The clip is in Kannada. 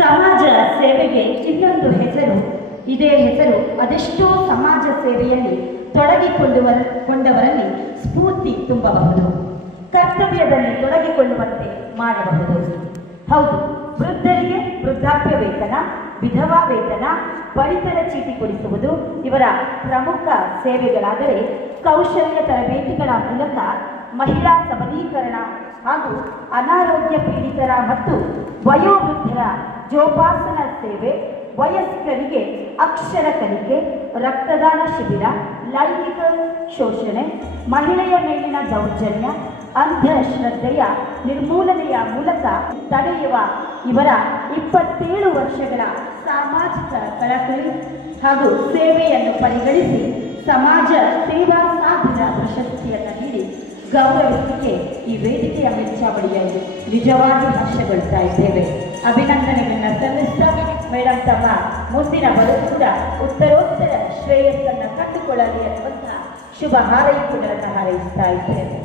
ಸಮಾಜ ಸೇವೆಗೆ ಇನ್ನೊಂದು ಹೆಸರು. ಇದೇ ಹೆಸರು ಅದೆಷ್ಟೋ ಸಮಾಜ ಸೇವೆಯಲ್ಲಿ ತೊಡಗಿಕೊಂಡವರಲ್ಲಿ ಸ್ಫೂರ್ತಿ ತುಂಬಬಹುದು, ಕರ್ತವ್ಯದಲ್ಲಿ ತೊಡಗಿಕೊಳ್ಳುವಂತೆ ಮಾಡಬಹುದು. ಹೌದು, ವೃದ್ಧರಿಗೆ ವೃದ್ಧಾಪ್ಯ ವೇತನ, ವಿಧವಾ ವೇತನ, ಪಡಿತರ ಚೀಟಿ ಕೊಡಿಸುವುದು ಇವರ ಪ್ರಮುಖ ಸೇವೆಗಳಾದರೆ, ಕೌಶಲ್ಯ ತರಬೇತಿಗಳ ಮೂಲಕ ಮಹಿಳಾ ಸಬಲೀಕರಣ ಹಾಗೂ ಅನಾರೋಗ್ಯ ಪೀಡಿತರ ಮತ್ತು ವಯೋವೃದ್ಧರ ಜೋಪಾಸನ ಸೇವೆ, ವಯಸ್ಕರಿಗೆ ಅಕ್ಷರ ಕಲಿಕೆ, ರಕ್ತದಾನ ಶಿಬಿರ, ಲೈಂಗಿಕ ಶೋಷಣೆ, ಮಹಿಳೆಯ ಮೇಲಿನ ದೌರ್ಜನ್ಯ, ಅಂಧಶ್ರದ್ಧೆಯ ನಿರ್ಮೂಲನೆಯ ಮೂಲಕ ತಡೆಯುವ ಇವರ 27 ವರ್ಷಗಳ ಸಾಮಾಜಿಕ ಕಳಕಳಿ ಹಾಗೂ ಸೇವೆಯನ್ನು ಪರಿಗಣಿಸಿ ಸಮಾಜ ಸೇವಾ ಸಾಧನ ಪ್ರಶಸ್ತಿಯನ್ನು ನೀಡಿ ಗೌರವಿಸಿಕೆ ಈ ವೇದಿಕೆಯ ಮೆಚ್ಚಾವಳಿಯಲ್ಲಿ ನಿಜವಾಗಿ ಹರ್ಷಗೊಳ್ತಾ ಇದ್ದೇವೆ. ಅಭಿನಂದನೆಗಳನ್ನ ಸಲ್ಲಿಸ್ತಾ ಮೇಡಮ್ ತಮ್ಮ ಮುಂದಿನ ಬದುಕು ಕೂಡ ಉತ್ತರೋತ್ತರ ಶ್ರೇಯಸ್ಸನ್ನು ಕಂಡುಕೊಳ್ಳಲಿ ಅನ್ನುವಂತಹ ಶುಭ ಹಾರೈಕೆಗಳನ್ನು ಹಾರೈಸ್ತಾ ಇದ್ದೇವೆ.